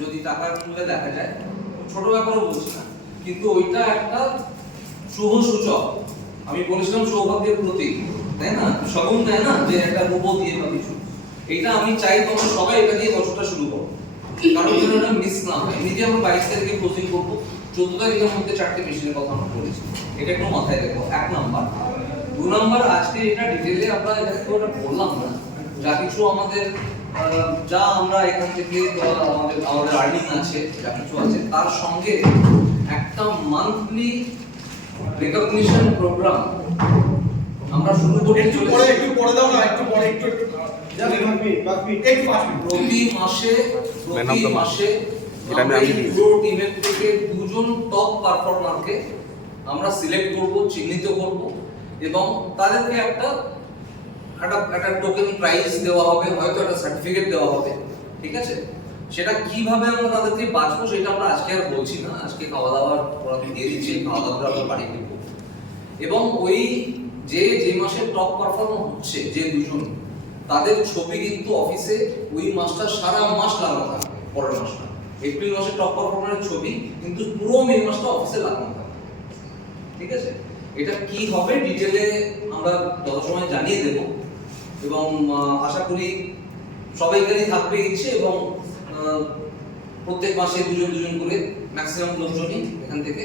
যদি টাকার মূল্যে দেখা যায়, ছোট ব্যাপারও বলছি না, কিন্তু ওইটা একটা শুভ সূচক। আমি বলেছিলাম সৌভাগ্যের প্রতীক, তাই না? শগুন দেয় না যে একটা রূপ দিয়ে বা কিছু। এইটা আমি চাই তোমরা সবাই এটা দিয়ে বছরটা শুরু করো, কারণ যেন এটা মিস না হয়। নিজে আমরা 22 তারিখে ক্লোজিং করবো, 14 তারিখের মধ্যে 4টে মেশিনের কথা আমরা বলেছি, এটা একটু মাথায় রেখো। 1 নাম্বার। 2 নাম্বার, আজকে এটা ডিটেইলে আমরা এখানে তো এটা বললাম না, যা কিছু আমাদের যা আমরা এখান থেকে আমাদের আর্নিং আছে, যা কিছু আছে, তার সঙ্গে একটা মান্থলি রিকগনিশন প্রোগ্রাম আমরা শুরু করতে চলেছি। একটু পরে দাও না, একটু পরে একটু প্রতি মাসে আমরা এই পুরো টিমের থেকে 2 জন টপ পারফর্মারকে আমরা সিলেক্ট করব, চিহ্নিত করব, এবং তাদেরকে একটা টোকেন প্রাইজ দেওয়া হবে, হয়তো একটা সার্টিফিকেট দেওয়া হবে, ঠিক আছে? সেটা কিভাবে আমরা তাদেরকে বাঁচবো সেটা আমরা আজকে আর বলছি না, আজকে খাওয়া দাওয়ার ওরা দিয়ে দিচ্ছে, খাওয়া দাওয়া করে আমরা বাড়ি ফিরবো। এবং ওই যে মাসে টপ পারফর্মার হচ্ছে যে 2 জন, তাদের ছবি কিন্তু অফিসে ওই মাসটা সারা মাস লাগানো থাকবে। পরের মাসটা এপ্রিল মাসে টপ পারফর্মারের ছবি কিন্তু পুরো মে মাসটা অফিসে লাগানো থাকবে, ঠিক আছে? এটা কি হবে ডিটেইলে আমরা যত সময় জানিয়ে দেব, এবং আশা করি সবাইকারই থাকবে ইচ্ছে, এবং প্রত্যেক মাসে 2 জন করে ম্যাক্সিমাম লোকজনই এখান থেকে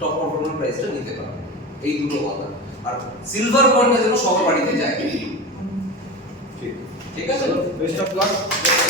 টপ পারফর্মার প্রাইজটা নিতে পারবে। এই দুটো কথা। আর সিলভার পয়েন্টটা যেন সবার বাড়িতে যায়, ঠিক আছে? Best of luck.